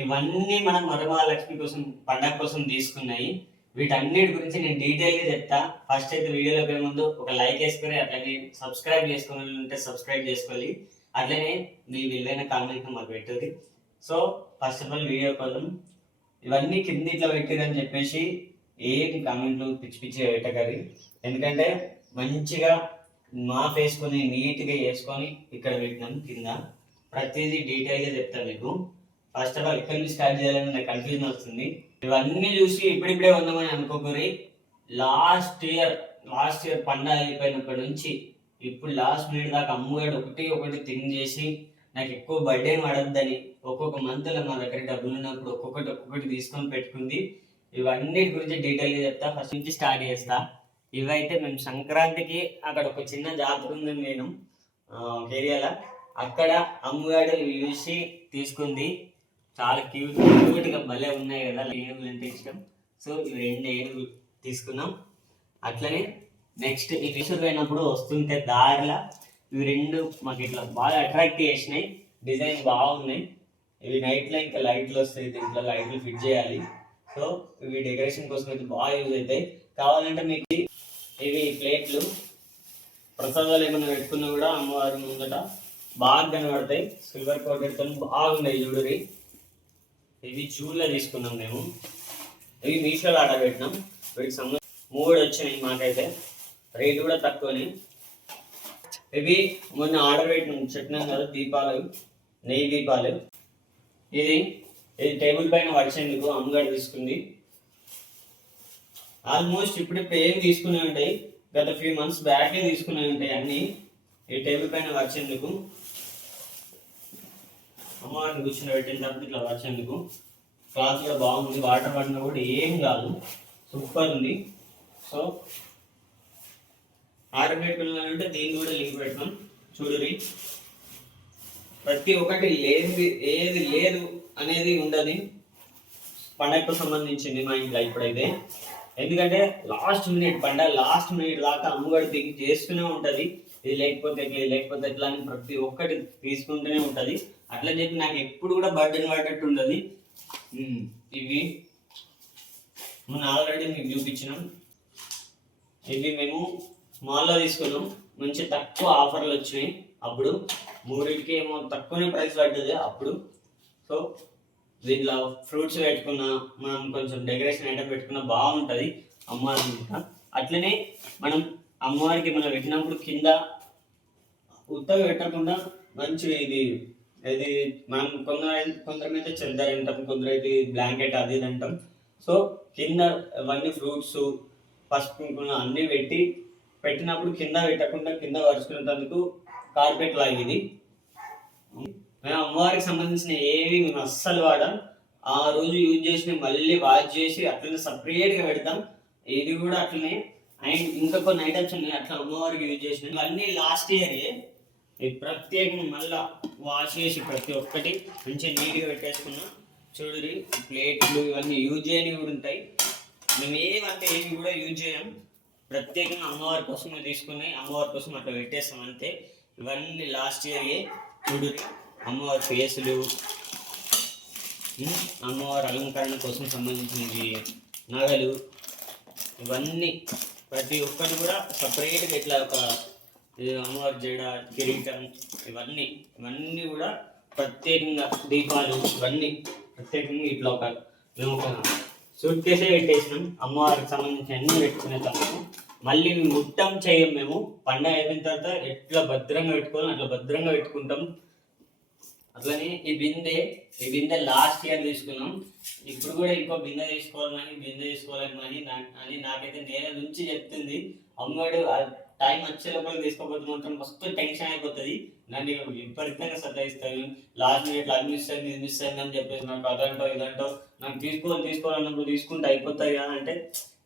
ఇవన్నీ మనం వరమహాలక్ష్మి కోసం పండగ కోసం తీసుకున్నాయి. వీటన్నిటి గురించి నేను డీటెయిల్గా చెప్తా. ఫస్ట్ అయితే వీడియోలోకి ముందు ఒక లైక్ వేసుకొని అట్లనే సబ్స్క్రైబ్ చేసుకుని ఉంటే సబ్స్క్రైబ్ చేసుకోవాలి. అట్లనే మీ విలువైన కామెంట్ మాకు పెట్టండి. So first of all video కోసం ఇవన్నీ కింద ఇట్లా పెట్టిరని చెప్పేసి ఏం కామెంట్లు పిచ్చి పిచ్చిగా పెట్టగలి. ఎందుకంటే మంచిగా మాఫ్ వేసుకొని నీట్గా వేసుకొని ఇక్కడ పెట్టినాం. కింద ప్రతిదీ డీటెయిల్గా చెప్తాను మీకు. ఫస్ట్ ఆఫ్ ఆల్ ఎక్కడి నుంచి స్టార్ట్ చేయాలని నాకు కన్ఫ్యూజన్ వస్తుంది. ఇవన్నీ చూసి ఇప్పుడిప్పుడే ఉందామని అనుకోకూరి. లాస్ట్ ఇయర్ పండుగ అయిపోయినప్పటి నుంచి ఇప్పుడు లాస్ట్ మినిట్ దాకా అమ్మగాడు ఒకటి థింక్ చేసి నాకు ఎక్కువ బర్త్డే పడద్దని ఒక్కొక్క మంత్లో మా దగ్గర డబ్బులు ఉన్నప్పుడు ఒక్కొక్కటి తీసుకొని పెట్టుకుంది. ఇవన్నిటి గురించి డీటెయిల్గా చెప్తా. ఫస్ట్ నుంచి స్టార్ట్ చేస్తా. ఇవైతే మేము సంక్రాంతికి అక్కడ ఒక చిన్న జాతర ఉంది నేను ఏరియాలో, అక్కడ అమ్మగాడు చూసి తీసుకుంది. చాలా క్యూట్గా భలే ఉన్నాయి కదా, ఏనుగులు అంటే ఇష్టం. సో ఇవి 2 ఏనుగులు తీసుకున్నాం. అట్లనే నెక్స్ట్ ఈ టీషర్ట్ అయినప్పుడు వస్తుంటే దారిలా ఇవి 2 మాకు ఇట్లా బాగా అట్రాక్ట్ చేసినాయి. డిజైన్ బాగున్నాయి. ఇవి నైట్లో ఇంకా లైట్లు వస్తాయి, దీంట్లో లైట్లు ఫిట్ చేయాలి. సో ఇవి డెకరేషన్ కోసం అయితే బాగా యూజ్ అవుతాయి. కావాలంటే మీకు ఇవి ప్లేట్లు ప్రసాదాలు ఏమైనా పెట్టుకున్నా కూడా అమ్మవారి ముందట బాగా కనబడతాయి. సిల్వర్ కోటెడ్తో బాగున్నాయి చూడరి. ఇవి జూన్లో తీసుకున్నాం మేము. ఇవి మీషోలో ఆర్డర్ పెట్టినాం. వీటికి సంబంధించి 3 వచ్చినాయి మాకైతే. రేటు కూడా తక్కువనే. ఇవి మొన్న ఆర్డర్ పెట్టినాం, చెప్పినాం కదా, దీపాలు, నెయ్యి దీపాలు. ఇది టేబుల్ పైన వచ్చేందుకు అమ్మగారు తీసుకుంది. ఆల్మోస్ట్ ఇప్పుడు ఏం తీసుకునే ఉంటాయి, గత ఫ్యూ మంత్స్ బ్యాకే తీసుకునే ఉంటాయి అన్నీ. ఈ టేబుల్ పైన వచ్చేందుకు అమ్మవారిని కూర్చుని పెట్టిన తర్వాత ఇట్లా వచ్చేందుకు. క్లాత్ కూడా బాగుంది, వాటర్ పడినా కూడా ఏం కాదు, సూపర్ ఉంది. సో ఆర్డర్ పెట్టుకున్నానంటే దీన్ని కూడా లింక్ పెట్టుకున్నాం చూడరి. ప్రతి ఒక్కటి ఏది లేదు అనేది ఉండదు పండగకు సంబంధించింది మా ఇంట్లో ఇప్పుడైతే. ఎందుకంటే లాస్ట్ మినిట్ దాకా అమ్మగారు థింక్ చేస్తూనే ఉంటుంది. ఇది లేకపోతే ఎట్లా అని ప్రతి ఒక్కటి తీసుకుంటూనే ఉంటుంది. అట్లా చెప్పి నాకు ఎప్పుడు కూడా బర్త్డే పడ్డట్టు ఉండదు. ఇవి మనం ఆల్రెడీ మీకు చూపించినాం. ఇవి మేము మాల్లో తీసుకున్నాం. మంచి తక్కువ ఆఫర్లు వచ్చినాయి అప్పుడు. 3కి ఏమో తక్కువనే ప్రైస్ పడ్డది అప్పుడు. సో దీంట్లో ఫ్రూట్స్ పెట్టుకున్నా, మనం కొంచెం డెకరేషన్ ఐటమ్ పెట్టుకున్నా బాగుంటుంది అమ్మవారి. అట్లనే మనం అమ్మవారికి మనం పెట్టినప్పుడు కింద ఉత్తగా పెట్టకుండా మంచి ఇది మనం కొందరైతే చెద్దరు అంటాం, కొందరైతే బ్లాంకెట్ అది ఇది అంటాం. సో కింద అవన్నీ ఫ్రూట్స్ పసుపు అన్నీ పెట్టినప్పుడు కింద పెట్టకుండా కింద పరుచుకునేందుకు కార్పెట్ లాగా ఇది. మేము అమ్మవారికి సంబంధించిన ఏవి మేము అస్సలు వాడాం. ఆ రోజు యూజ్ చేసి మళ్ళీ వాష్ చేసి అట్లనే సపరేట్గా పెడతాం. ఇది కూడా అట్లనే. అండ్ ఇంకా కొన్ని ఐటమ్స్ ఉన్నాయి అట్లా అమ్మవారికి యూజ్ చేసినాయి. ఇవన్నీ లాస్ట్ ఇయరే. ఇది ప్రత్యేకంగా మళ్ళీ వాష్ చేసి ప్రతి ఒక్కటి మంచిగా నీట్గా పెట్టేసుకున్నాం. చూడరి ప్లేట్లు ఇవన్నీ యూజ్ చేయని కూడా ఉంటాయి. మేము ఏవి కూడా యూజ్ చేయం. ప్రత్యేకంగా అమ్మవారి కోసమే తీసుకుని అమ్మవారి కోసం అట్లా పెట్టేస్తాం అంతే. ఇవన్నీ లాస్ట్ ఇయర్యే. చూడరి అమ్మవారి ఫేసులు, అమ్మవారి అలంకరణ కోసం సంబంధించినవి, నగలు, ఇవన్నీ ప్రతి ఒక్కటి కూడా సపరేట్గా ఇట్లా ఒక అమ్మవారి జడ, కిరీటం, ఇవన్నీ కూడా ప్రత్యేకంగా దీపాలు, ఇవన్నీ ప్రత్యేకంగా ఇట్లా మేము ఒక సూట్ కేసే పెట్టేసినాం. అమ్మవారికి సంబంధించి అన్నీ పెట్టుకునే తప్పము మళ్ళీ ముట్టం చేయం. మేము పండగ అయిపోయిన తర్వాత ఎట్లా భద్రంగా పెట్టుకోవాలని అట్లా భద్రంగా పెట్టుకుంటాం. అట్లనే ఈ బిందె లాస్ట్ ఇయర్ తీసుకున్నాం. ఇప్పుడు కూడా ఇంకో బిందె తీసుకోవాలని అని నాకైతే నేల నుంచి చెప్తుంది. అమ్మవాడు టైం వచ్చే లోపల తీసుకోకపోతే మాత్రం మస్తు టెన్షన్ అయిపోతుంది. నన్ను విపరీతంగా సతాయిస్తాను. లాస్ట్ మినిట్లో అది మిస్ అయింది అని చెప్పేసి నాకు ఇదంటో నాకు తీసుకోవాలన్నప్పుడు తీసుకుంటే అయిపోతాయి కదా అంటే,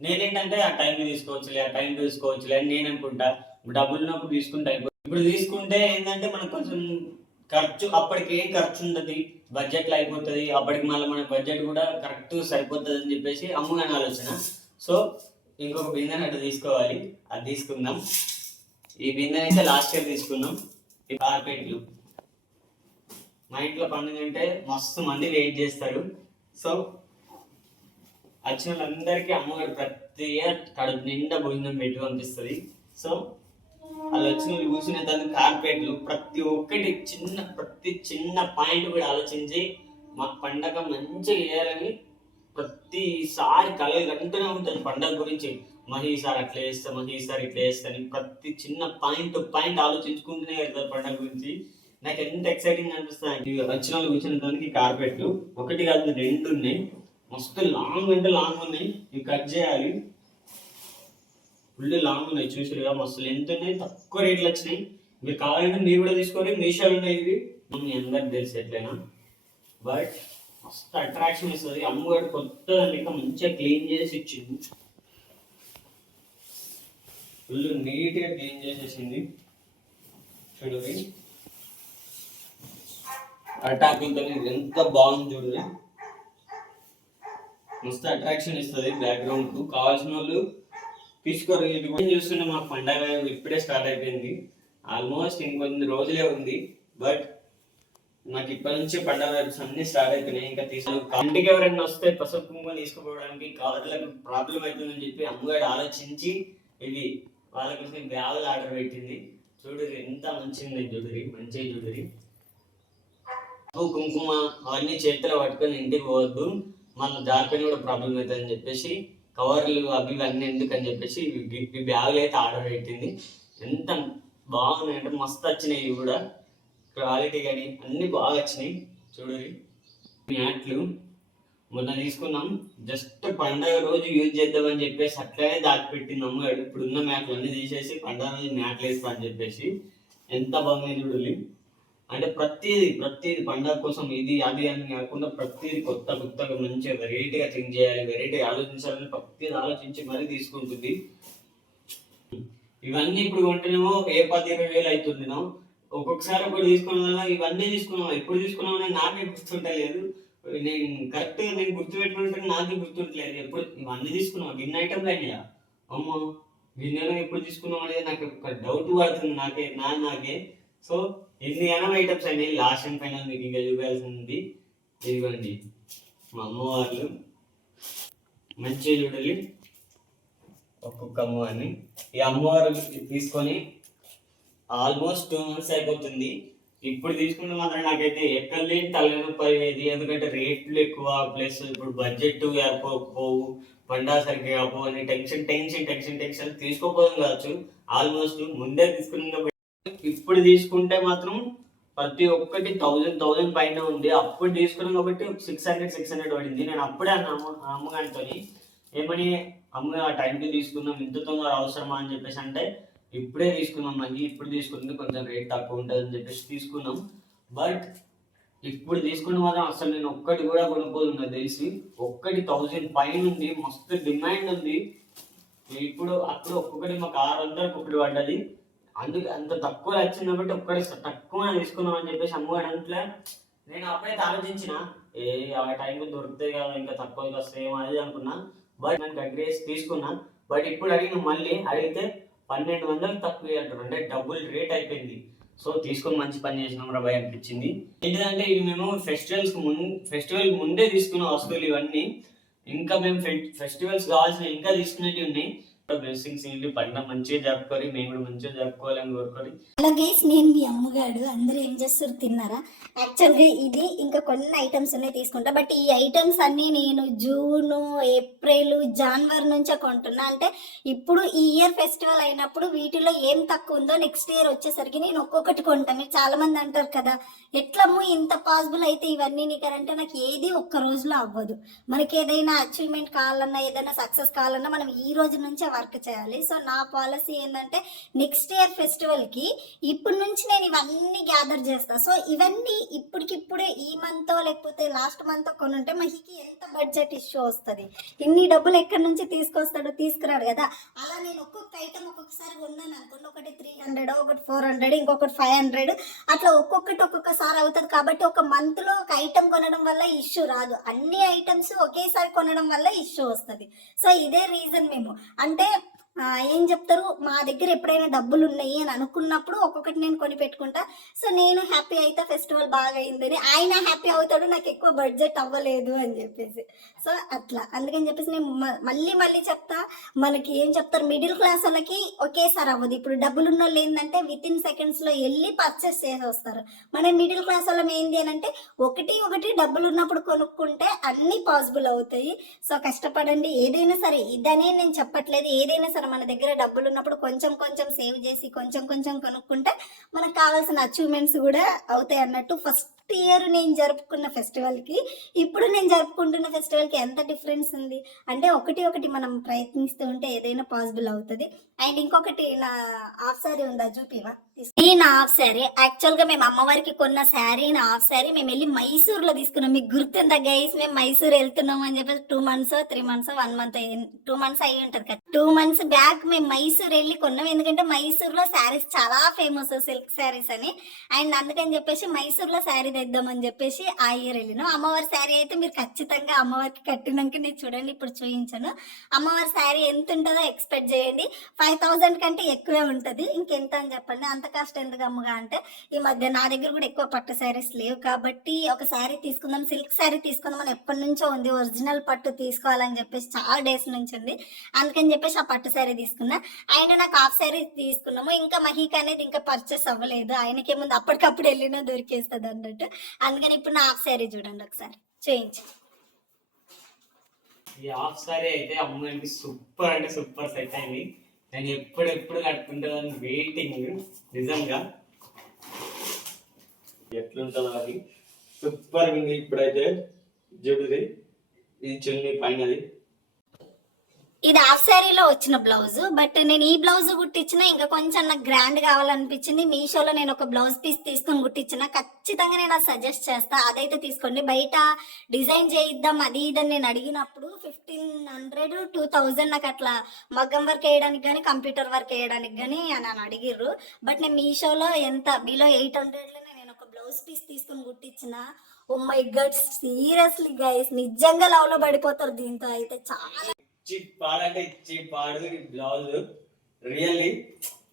నేనేంటంటే ఆ టైంకి తీసుకోవచ్చులే అని నేను అనుకుంటా. డబ్బులు ఉన్నప్పుడు తీసుకుంటే అయిపోతుంది. ఇప్పుడు తీసుకుంటే ఏంటంటే మనకు కొంచెం ఖర్చు, అప్పటికి ఏం ఖర్చు ఉండదు, బడ్జెట్లో అయిపోతుంది. అప్పటికి మళ్ళీ మన బడ్జెట్ కూడా కరెక్ట్ సరిపోతుంది అని చెప్పేసి అమ్మగాని ఆలోచన. సో ఇంకొక బిందెని అట్లా తీసుకోవాలి, అది తీసుకుందాం. ఈ బిందెని అయితే లాస్ట్ ఇయర్ తీసుకున్నాం. ఈ కార్పెట్లు మా ఇంట్లో పండుగ అంటే మస్తు మంది వెయిట్ చేస్తారు. సో వచ్చిన వాళ్ళందరికీ అమ్మగారు ప్రతి ఇయర్ కడుపు నిండా భోజనం పెట్టి పంపిస్తుంది. సో వాళ్ళు వచ్చిన వాళ్ళు కూర్చునే తన కార్పెట్లు ప్రతి చిన్న పాయింట్ కూడా ఆలోచించి మా పండగ మంచిగా చేయాలని ప్రతిసారి కలలు కంటూనే ఉంటుంది పండగ గురించి. ఈసారి అట్లా చేస్తాం, ఈసారి ఇట్లా చేస్తాను, ప్రతి చిన్న పాయింట్ ఆలోచించుకుంటూనే వెళ్తారు పండగ గురించి. నాకు ఎంత ఎక్సైటింగ్ అనిపిస్తుంది. వచ్చిన వాళ్ళు కూర్చునే దానికి కార్పెట్లు ఒకటి కాదు 2 ఉన్నాయి. మస్తు లాంగ్ ఉన్నాయి. ఇవి కట్ చేయాలి. ఫుల్ లాంగ్ ఉన్నాయి, చూసారుగా మస్తు లెంత్ ఉన్నాయి, తక్కువ రేట్లు వచ్చినాయి. మీరు కావాలంటే మీరు కూడా తీసుకొని మీషోలు ఉన్నాయి. ఇవి మీ అందరికి తెలిసి ఎట్లయినా, బట్ మస్తు అట్రాక్షన్ ఇస్తుంది. అమ్మగారు కొత్త లెక్క మంచిగా క్లీన్ చేసి ఇచ్చింది. ఫుల్ నీట్గా క్లీన్ చేసేసింది. చూడండి అటాకులతో ఎంత బాగుంది. చూడండి మస్తు అట్రాక్షన్ ఇస్తుంది బ్యాక్గ్రౌండ్ కు. కావాల్సిన వాళ్ళు తీసుకోరు. ఇది చూస్తుంటే మాకు పండగ ఇప్పుడే స్టార్ట్ అయిపోయింది. ఆల్మోస్ట్ ఇంకొన్ని రోజులే ఉంది. బట్ నాకు ఇప్పటి నుంచే పండగ అన్ని స్టార్ట్ అవుతున్నాయి. ఇంకా ఇంటికి ఎవరైనా వస్తే పసుపు కుంకుమ తీసుకుపోవడానికి కార్లకు ప్రాబ్లం అవుతుందని చెప్పి అమ్మగారు ఆలోచించి ఇది వాళ్ళ కోసం బ్యాగులు ఆర్డర్ పెట్టింది. చూడరి ఎంత మంచిగా చూడరి, మంచిగా చూడరి. పసుపు కుంకుమ అవన్నీ చేతిలో పట్టుకొని ఇంటికి పోవద్దు, మళ్ళీ జారిపోయిన కూడా ప్రాబ్లం అవుతుందని చెప్పేసి కవర్లు అవి ఇవన్నీ ఎందుకని చెప్పేసి ఈ బ్యాగులు అయితే ఆర్డర్ పెట్టింది. ఎంత బాగున్నాయి అంటే మస్తు వచ్చినాయి. ఇవి కూడా క్వాలిటీ కానీ అన్ని బాగా వచ్చినాయి. చూడండి మ్యాట్లు మొన్న తీసుకున్నాం, జస్ట్ పండగ రోజు యూజ్ చేద్దామని చెప్పేసి అట్లనే దాచిపెట్టింది అమ్మగాడు. ఇప్పుడున్న మ్యాట్లు అన్ని తీసేసి పండగ రోజు మ్యాట్లు వేస్తా అని చెప్పేసి ఎంత బాగుంది చూడాలి. అంటే ప్రతిది పండగ కోసం ఇది అది అని కాకుండా ప్రతిది కొత్తగా మంచిగా వెరైటీగా థింక్ చేయాలి, వెరైటీగా ఆలోచించాలని ప్రతిది ఆలోచించి మరీ తీసుకుంటుంది. ఇవన్నీ ఇప్పుడు కొంటేనేమో 10-20 వేలు అవుతుందినో, ఒక్కొక్కసారి ఒకటి తీసుకోవడం వల్ల ఇవన్నీ తీసుకున్నాం. ఎప్పుడు తీసుకున్నామని నాకే గుర్తుంటలేదు. నేను గుర్తుపెట్టుకుంటే నాకే గుర్తుంటలేదు. ఎప్పుడు ఇవన్నీ తీసుకున్నాం గిన్నె ఐటమ్లు అయినా అమ్మో గిన్నెలో ఎప్పుడు తీసుకున్నాం అనేది నాకు ఒక డౌట్ పడుతుంది నాకే. సో ఎన్ని ఐటమ్స్ అయినాయి. లాస్ట్ టైం పైన మీకు ఇంకా చూపాల్సింది ఇదిగోండి మా అమ్మవార్లు. మంచిగా చూడాలి ఒక్కొక్క అమ్మవారిని. ఈ అమ్మవారు తీసుకొని ఆల్మోస్ట్ 2 months అయిపోతుంది. ఇప్పుడు తీసుకుంటే మాత్రం నాకైతే ఎక్కడ లేని తలనొప్పి అయ్యేది. ఎందుకంటే రేట్లు ఎక్కువ, ప్లస్ ఇప్పుడు బడ్జెట్ పోవు, పండుగ సరిగ్గా కాపు అని టెన్షన్ తీసుకోపోదాం కావచ్చు. ఆల్మోస్ట్ ముందే తీసుకున్న ఇప్పుడు తీసుకుంటే మాత్రం ప్రతి ఒక్కటి 1000 పైన ఉంది. అప్పుడు తీసుకున్నాం కాబట్టి 600 పడింది. నేను అప్పుడే అన్న అమ్మగారితో ఏమని అమ్మ ఆ టైంకి తీసుకున్నాం, ఇంత తొందర అవసరమా అని చెప్పేసి అంటే ఇప్పుడే తీసుకున్నాం, ఇప్పుడు తీసుకుంటే కొంచెం రేట్ తక్కువ ఉంటుంది అని చెప్పేసి తీసుకున్నాం. బట్ ఇప్పుడు తీసుకున్న మాత్రం అసలు నేను ఒక్కటి కూడా కొనుక్కోదు తెలిసి. ఒక్కటి 1000 పైన ఉంది, మస్తు డిమాండ్ ఉంది. ఇప్పుడు అప్పుడు ఒక్కొక్కటి మాకు 600 ఒకటి పడ్డది. అందుకే అంత తక్కువ వచ్చింది కాబట్టి ఒక్కటి తక్కువ తీసుకున్నాం అని చెప్పేసి అమ్మగారు అంట్లో. నేను అప్పుడైతే ఆలోచించిన ఆ టైంకి దొరుకుతాయి కదా, ఇంకా తక్కువ వస్తాయి అది అనుకున్నా. బట్ నాకు అగ్రేసి తీసుకున్నా. బట్ ఇప్పుడు మళ్ళీ అడిగితే 1200 తక్కువ అంటారు, అంటే డబుల్ రేట్ అయిపోయింది. సో తీసుకొని మంచి పని చేసినాం రా భయ అనిపించింది. ఏంటంటే ఇవి మేము ఫెస్టివల్ ముందే తీసుకున్న వస్తువులు ఇవన్నీ. ఇంకా మేము ఫెస్టివల్స్ కావాల్సిన ఇంకా తీసుకునేవి ఉన్నాయి. బ్లెస్సింగ్స్ ఏంటి పండుగ మంచిగా జరుపుకొని మేము కూడా మంచిగా జరుపుకోవాలని కోరుకొని. అలాగే నేను మీ అమ్మగాడు అందరూ ఏం చేస్తారు తిన్నారా? యాక్చువల్గా ఇది ఇంకా కొన్ని ఐటమ్స్ ఉన్నాయి తీసుకుంటా. బట్ ఈ ఐటమ్స్ అన్నీ నేను జూన్, ఏప్రిల్, జనవరి నుంచే కొంటున్నా. అంటే ఇప్పుడు ఈ ఇయర్ ఫెస్టివల్ అయినప్పుడు వీటిలో ఏం తక్కువ ఉందో నెక్స్ట్ ఇయర్ వచ్చేసరికి నేను ఒక్కొక్కటి కొంటాను. చాలా మంది అంటారు కదా ఎట్లము ఇంత పాసిబుల్ అయితే ఇవన్నీ నీకంటే నాకు ఏది ఒక్క రోజులో అవ్వదు. మనకి ఏదైనా అచీవ్మెంట్ కావాలన్నా, ఏదైనా సక్సెస్ కావాలన్నా మనం ఈ రోజు నుంచే వర్క్ చేయాలి. సో నా పాలసీ ఏంటంటే నెక్స్ట్ ఇయర్ ఫెస్టివల్కి ఇప్పటి నుంచి నేను ఇవన్నీ గ్యాదర్ చేస్తా. సో ఇవన్నీ ఇప్పటికిప్పుడే ఈ మంత్ లేకపోతే లాస్ట్ మంత్ కొనుంటే మహికి ఎంత బడ్జెట్ ఇష్యూ వస్తుంది. ఇన్ని డబ్బులు ఎక్కడి నుంచి తీసుకొస్తాడో తీసుకురాడు కదా. అలా నేను ఒక్కొక్క ఐటమ్ ఒక్కొక్కసారి కొన్నాను అనుకోండి, ఒకటి 300, ఒకటి 400, ఇంకొకటి 500, అట్లా ఒక్కొక్కసారి అవుతుంది. కాబట్టి ఒక మంత్లో ఒక ఐటమ్ కొనడం వల్ల ఇష్యూ రాదు, అన్ని ఐటమ్స్ ఒకేసారి కొనడం వల్ల ఇష్యూ వస్తుంది. సో ఇదే రీజన్ మేము అంటే ఏం చెప్తారు, మా దగ్గర ఎప్పుడైనా డబ్బులు ఉన్నాయి అని అనుకున్నప్పుడు ఒక్కొక్కటి నేను కొని పెట్టుకుంటా. సో నేను హ్యాపీ అయితే ఫెస్టివల్ బాగా అయిందని, ఆయన హ్యాపీ అవుతాడు నాకు ఎక్కువ బడ్జెట్ అవ్వలేదు అని చెప్పేసి. సో అట్లా అందుకని చెప్పేసి నేను మళ్ళీ మళ్ళీ చెప్తా, మనకి ఏం చెప్తారు, మిడిల్ క్లాస్ వాళ్ళకి ఒకేసారి అవ్వదు. ఇప్పుడు డబ్బులు ఉన్న వాళ్ళు ఏంటంటే విత్ ఇన్ సెకండ్స్లో వెళ్ళి పర్చేస్ చేసి వస్తారు. మన మిడిల్ క్లాస్ వాళ్ళం ఏంటి అని అంటే ఒకటి డబ్బులు ఉన్నప్పుడు కొనుక్కుంటే అన్నీ పాసిబుల్ అవుతాయి. సో కష్టపడండి, ఏదైనా సరే, ఇదనే నేను చెప్పట్లేదు, ఏదైనా సరే మన దగ్గర డబ్బులు ఉన్నప్పుడు కొంచెం కొంచెం సేవ్ చేసి కొంచెం కొంచెం కొనుక్కుంటే మనకు కావాల్సిన అచీవ్మెంట్స్ కూడా అవుతాయి అన్నట్టు. ఫస్ట్ ఇయర్ నేను జరుపుకున్న ఫెస్టివల్కి ఇప్పుడు నేను జరుపుకుంటున్న ఫెస్టివల్కి ఎంత డిఫరెన్స్ ఉంది అంటే ఒకటి మనం ప్రయత్నిస్తూ ఉంటే ఏదైనా పాసిబుల్ అవుతుంది. అండ్ ఇంకొకటి, నా హాఫ్ శారీ ఉందా చూపివా? ఈ నా హాఫ్ శారీ యాక్చువల్గా మేము అమ్మవారికి కొన్న శారీ, నా హాఫ్ శారీ మేము వెళ్ళి మైసూర్లో తీసుకున్నాం. మీకు గుర్తుందా గైస్, మేము మైసూర్ వెళ్తున్నాం అని చెప్పేసి 2 months 3 months 1 month 2 months అయ్యి ఉంటుంది కదా. 2 months బ్యాక్ మేము మైసూర్ వెళ్ళి కొన్నాం. ఎందుకంటే మైసూర్లో శారీస్ చాలా ఫేమస్, సిల్క్ శారీస్ అని. అండ్ అందుకని చెప్పేసి మైసూర్లో శారీ తెద్దామని చెప్పేసి ఆ ఇయర్ వెళ్ళినాం. అమ్మవారి శారీ అయితే మీరు ఖచ్చితంగా అమ్మవారికి కట్టినాక నేను చూడండి, ఇప్పుడు చూపించాను. అమ్మవారి శారీ ఎంత ఉంటుందో ఎక్స్పెక్ట్ చేయండి. 5000 కంటే ఎక్కువే ఉంటుంది. ఇంకెంత అని చెప్పండి, అంత కాస్ట్ ఎందుకు అమ్మగా అంటే ఈ మధ్య నా దగ్గర కూడా ఎక్కువ పట్టు శారీస్ లేవు కాబట్టి ఒక శారీ తీసుకుందాం, సిల్క్ శారీ తీసుకుందాం అని ఎప్పటి నుంచో ఉంది. ఒరిజినల్ పట్టు తీసుకోవాలని చెప్పేసి చాలా డేస్ నుంచి ఉంది. అందుకని చెప్పేసి ఆ పట్టు శారీ తీసుకున్నా. ఆయన నాకు హాఫ్ శారీ తీసుకున్నాము. ఇంకా మహిక అనేది ఇంకా పర్చేస్ అవ్వలేదు, ఆయనకేముంది అప్పటికప్పుడు వెళ్ళినా దొరికేస్తుంది అన్నట్టు. అందుకని ఇప్పుడు నా హాఫ్ శారీ చూడండి ఒకసారి చేయించి. ఈ హాఫ్ సారీ అయితే అమ్మాయికి సూపర్ అంటే సూపర్ సెట్ అయింది. నేను ఎప్పుడెప్పుడు కట్టుకుంటుందని వెయిటింగ్. నిజంగా ఎట్లుంటుందో అది సూపర్ ఉంది. ఇప్పుడైతే చూడుది, ఇది చున్నీ పైనది. ఇది హాఫ్ శారీలో వచ్చిన బ్లౌజ్, బట్ నేను ఈ బ్లౌజ్ కుట్టించిన ఇంకా కొంచెం నాకు గ్రాండ్ కావాలనిపించింది. మీషోలో నేను ఒక బ్లౌజ్ పీస్ తీసుకొని కుట్టించిన, ఖచ్చితంగా నేను అది సజెస్ట్ చేస్తా, అదైతే తీసుకోండి. బయట డిజైన్ చేయిద్దాం అది ఇదని నేను అడిగినప్పుడు 1500 2000 నాకు అట్లా మగ్గం వర్క్ వేయడానికి కానీ కంప్యూటర్ వర్క్ వేయడానికి కానీ అని అడిగిర్రు. బట్ నేను మీషోలో ఎంత బిలో 800లో నేను ఒక బ్లౌజ్ పీస్ తీసుకొని కుట్టించిన. Oh my God, seriously guys నిజంగా లవ్ లో పడిపోతారు దీంతో. అయితే చాలా ఇచ్చి పాడంటే ఇచ్చి పాడు బ్లౌజ్ రియల్లీ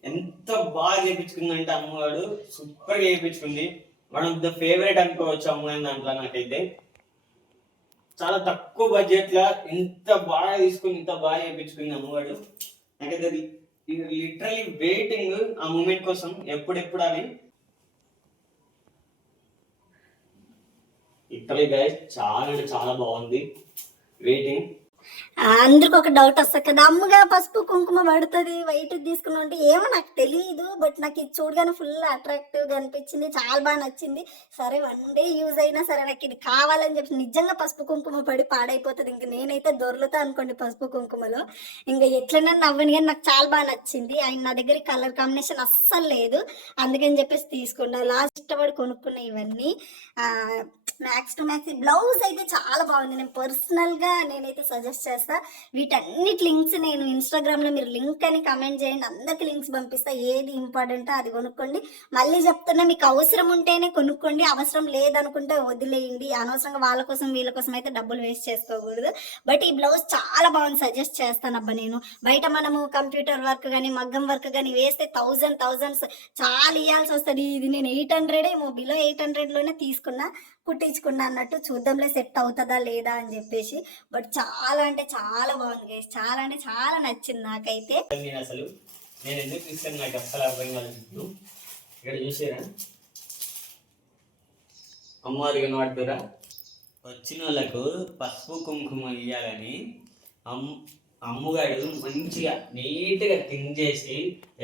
ఎంత బాగా చేయించుకుందంటే అమ్మవాడు సూపర్ గా చేయించుకుంది. వన్ ఆఫ్ ద ఫేవరెట్ అనుకోవచ్చు అమ్మాయి దాంట్లో. నాకైతే చాలా తక్కువ బడ్జెట్ లా ఇంత బాగా తీసుకుని ఇంత బాగా చేయించుకుంది అమ్మవాడు. నాకైతే లిటరలీ వెయిటింగ్ ఆ మూమెంట్ కోసం, ఎప్పుడెప్పుడు అని. లిటరలీ గైస్ చాలా అంటే చాలా బాగుంది, వెయిటింగ్. అందరికి ఒక డౌట్ వస్తుంది కదా, అమ్మగా పసుపు కుంకుమ పడుతుంది వైట్ తీసుకున్నా అంటే ఏమో నాకు తెలియదు. బట్ నాకు ఇది చూడగానే ఫుల్ అట్రాక్టివ్గా అనిపించింది, చాలా బాగా నచ్చింది. సరే వన్ డే యూజ్ అయినా సరే నాకు ఇది కావాలని చెప్పి, నిజంగా పసుపు కుంకుమ పడి పాడైపోతుంది. ఇంక నేనైతే దొర్లుతా అనుకోండి పసుపు కుంకుమలో, ఇంకా ఎట్లైనా నవ్వని. కానీ నాకు చాలా బాగా నచ్చింది. ఆయన నా దగ్గర కలర్ కాంబినేషన్ అస్సలు లేదు, అందుకని చెప్పేసి తీసుకున్నా. లాస్ట్ ఇష్టపడి కొనుక్కున్న ఇవన్నీ. మ్యాక్స్ టు మ్యాక్స్ బ్లౌజ్ అయితే చాలా బాగుంది. నేను పర్సనల్గా నేనైతే సజెస్ట్ చేస్తా. వీటన్నిటి లింక్స్ నేను ఇన్స్టాగ్రామ్లో, మీరు లింక్ అని కమెంట్ చేయండి, అందరికి లింక్స్ పంపిస్తా. ఏది ఇంపార్టెంటో అది కొనుక్కోండి. మళ్ళీ చెప్తున్నా, మీకు అవసరం ఉంటేనే కొనుక్కోండి, అవసరం లేదనుకుంటే వదిలేయండి. అనవసరంగా వాళ్ళ కోసం వీళ్ళ కోసం అయితే డబ్బులు వేస్ట్ చేసుకోకూడదు. బట్ ఈ బ్లౌజ్ చాలా బాగుంది, సజెస్ట్ చేస్తానబ్బా నేను. బయట మనము కంప్యూటర్ వర్క్ కానీ మగ్గం వర్క్ కానీ వేస్తే thousands చాలా ఇవ్వాల్సి వస్తుంది. ఇది నేను 800 ఏమో బిలో 800లోనే తీసుకున్నా, కుట్టించుకున్నా అన్నట్టు. చూద్దాంలే సెట్ అవుతుందా లేదా అని చెప్పేసి. బట్ చాలా అంటే చాలా బాగుంది గైస్, చాలా అంటే చాలా నచ్చింది నాకైతే. అసలు నేను ఎందుకు చూస్తాను నాకు అస్సలు అర్థం కాలేదు. ఇక్కడ చూసారా అమ్మవారు కనబడుతురా, వచ్చిన వాళ్ళకు పసుపు కుంకుమ ఇయ్యాలని అమ్మగాడు మంచిగా నీట్గా థింక్ చేసి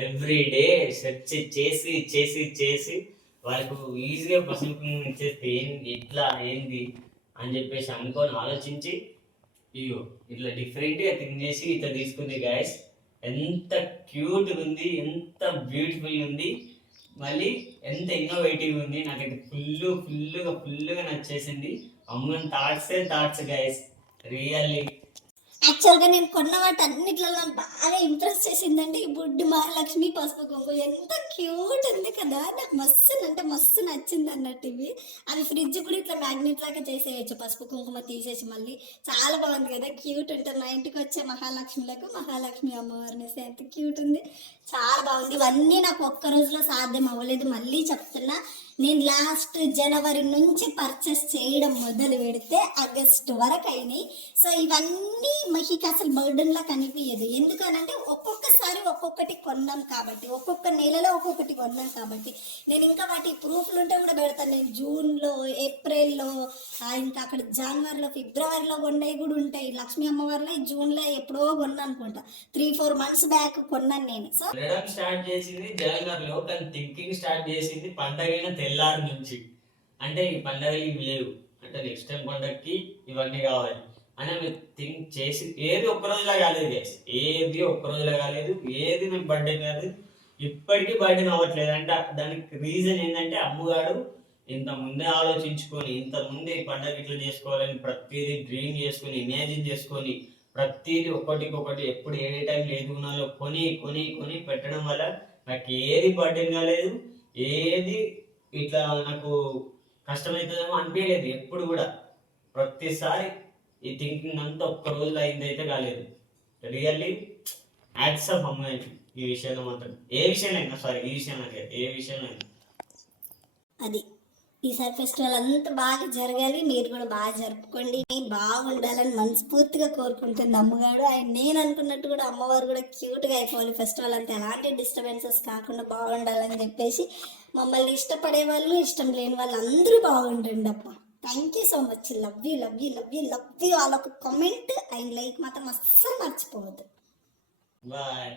ఎవ్రీ డే సెర్చ్ చేసి చేసి చేసి వాళ్ళకు ఈజీగా పసుపు కుంకుమ ఇచ్చేస్తే ఎట్లా ఏంది అని చెప్పేసి అనుకొని ఆలోచించి ఇయ్యో ఇట్లా డిఫరెంట్గా థింక్ చేసి ఇట్లా తీసుకుంది గాయస్. ఎంత క్యూట్గా ఉంది, ఎంత బ్యూటిఫుల్ ఉంది, మళ్ళీ ఎంత ఇన్నోవేటివ్ ఉంది. నాకైతే ఫుల్గా నచ్చేసింది. అమ్మని థాట్స్ గైస్ రియల్లీ. యాక్చువల్గా నేను కొన్న వాటి అన్నిట్లో నన్ను బాగా ఇంప్రెస్ చేసిందంటే ఈ బుడ్డి మహాలక్ష్మి పసుపు కుంకుమ ఎంత క్యూట్ ఉంది కదా. నాకు మస్తు అంటే మస్తు నచ్చింది అన్నట్టు. ఇవి అవి ఫ్రిడ్జ్ కూడా ఇట్లా మ్యాగ్నెట్ లాగా చేసేయచ్చు, పసుపు కుంకుమ తీసేసి మళ్ళీ. చాలా బాగుంది కదా, క్యూట్ ఉంటుంది. మా ఇంటికి వచ్చే మహాలక్ష్మిలకు మహాలక్ష్మి అమ్మవారిని ఎంత క్యూట్ ఉంది, చాలా బాగుంది. ఇవన్నీ నాకు ఒక్క రోజులో సాధ్యం అవ్వలేదు, మళ్ళీ చెప్తున్నా. నేను లాస్ట్ జనవరి నుంచి పర్చేస్ చేయడం మొదలు పెడితే ఆగస్ట్ వరకు అయినాయి. సో ఇవన్నీ మీకు అసలు బర్డన్లా కనిపించదు. ఎందుకనంటే ఒక్కొక్కసారి ఒక్కొక్కటి కొన్నాం కాబట్టి, ఒక్కొక్క నెలలో ఒక్కొక్కటి కొన్నాం కాబట్టి. నేను ఇంకా వాటి ప్రూఫ్లు ఉంటే కూడా పెడతాను. నేను జూన్లో, ఏప్రిల్లో, ఇంకా అక్కడ జనవరిలో, ఫిబ్రవరిలో కొన్నవి కూడా ఉంటాయి. లక్ష్మీ అమ్మవారిలో జూన్లో ఎప్పుడో కొన్నాను అనుకుంటా, 3-4 months బ్యాక్ కొన్నాను నేను. సో వెళ్ళడం స్టార్ట్ చేసింది జనవరిలో, కానీ థింకింగ్ స్టార్ట్ చేసింది పండగైన తెల్లారి నుంచి. అంటే ఈ పండగలు ఇవి లేవు, అంటే నెక్స్ట్ టైం పండగకి ఇవన్నీ కావాలి అని ఆమె థింక్ చేసి. ఏది ఒక్క రోజులా కాలేదు గైస్, ఏది ఒక్క రోజులా కాలేదు, ఏది నాకు బర్త్డే కాదు, ఇప్పటికీ బర్త్డే అవ్వట్లేదు. అంటే దానికి రీజన్ ఏంటంటే అమ్మగారు ఇంత ముందే ఆలోచించుకొని, ఇంత ముందే ఈ పండగ ఇట్లా చేసుకోవాలని ప్రతిదీ డ్రీమ్ చేసుకొని, ఇమాజిన్ చేసుకొని, ప్రతిదీ ఒకటికొకటి ఎప్పుడు ఏ టైంలో ఏది కొనాలో కొని కొని కొని పెట్టడం వల్ల నాకు ఏది బర్డెన్ కాలేదు, ఏది ఇట్లా నాకు కష్టమవుతుందేమో అనిపించలేదు ఎప్పుడు కూడా. ప్రతిసారి ఈ థింకింగ్ అంతా ఒక్క రోజులో అయిందైతే కాలేదు. రియల్లీ యాక్ట్స్ ఆఫ్ అమ్మాయి ఈ విషయంలో మాత్రం. ఏ విషయంలో అయినా, సారీ ఈ విషయంలో కాదు, ఏ విషయంలో అయినా. అది ఈసారి ఫెస్టివల్ అంతా బాగా జరగాలి, మీరు కూడా బాగా జరుపుకోండి, బాగుండాలని మనస్ఫూర్తిగా కోరుకుంటుంది అమ్మగారు. ఆయన నేను అనుకున్నట్టు కూడా అమ్మవారు కూడా క్యూట్గా అయిపోవాలి, ఫెస్టివల్ అంతా ఎలాంటి డిస్టర్బెన్సెస్ కాకుండా బాగుండాలని చెప్పేసి. మమ్మల్ని ఇష్టపడే వాళ్ళు, ఇష్టం లేని వాళ్ళు అందరూ బాగుండండి అప్ప. Thank you so much. Love you love you love you love you. వాళ్ళొక కామెంట్ అండ్ లైక్ మాత్రం అస్సలు మర్చిపోవద్దు. బాయ్.